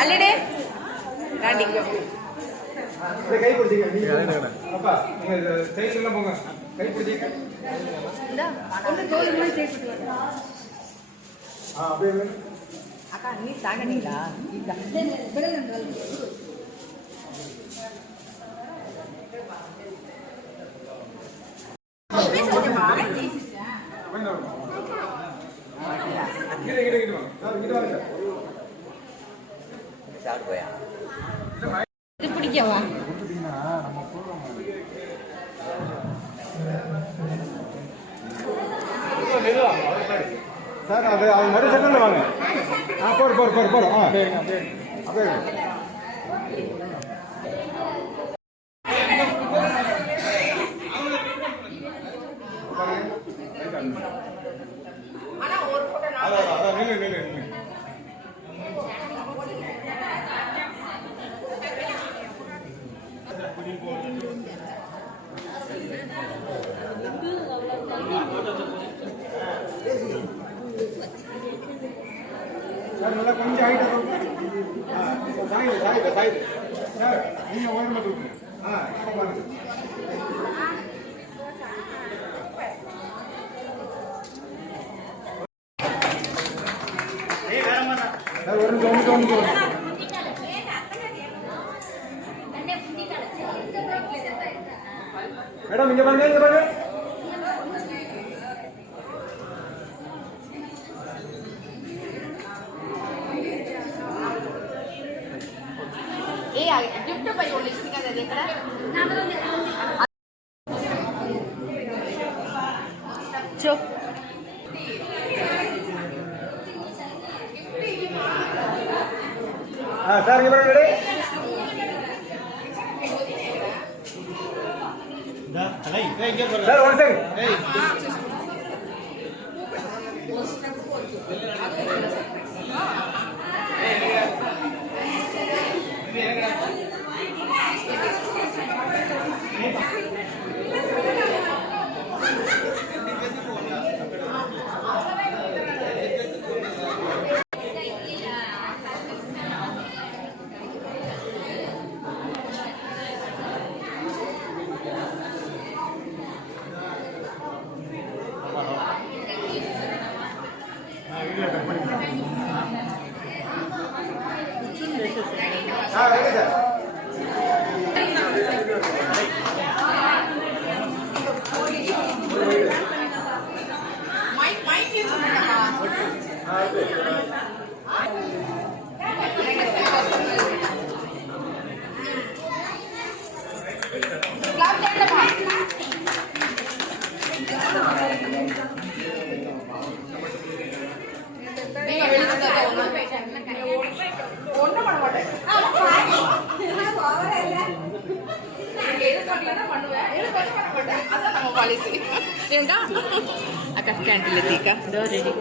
அல்லடே ராண்டி கை பிடிச்சிங்க நீங்க அப்பா நீங்க சைஸ் எல்லாம் போங்க கை பிடிச்சிங்க இந்த ஒண்ணு தோல் மாதிரி தேய்ச்சிட்டு வர அப்படியே அக்கா நீ தாங்கனீங்களா இந்த இது பிடிக்கவா சார் அது மறு செகண்ட் வாங்க போறோம் அப்படியே நல்லா கொஞ்சம் ஹைட்டா சாயுது சார் நீங்க ஓட மாட்டீங்க பாருங்க மேடம் இங்க பாருங்க गिफ्ट पई वो लिस्टिंग का देख रहा चुप सर ये रेडी सर वन सेकंड अक्का कैंटीन लेती का दो रेडी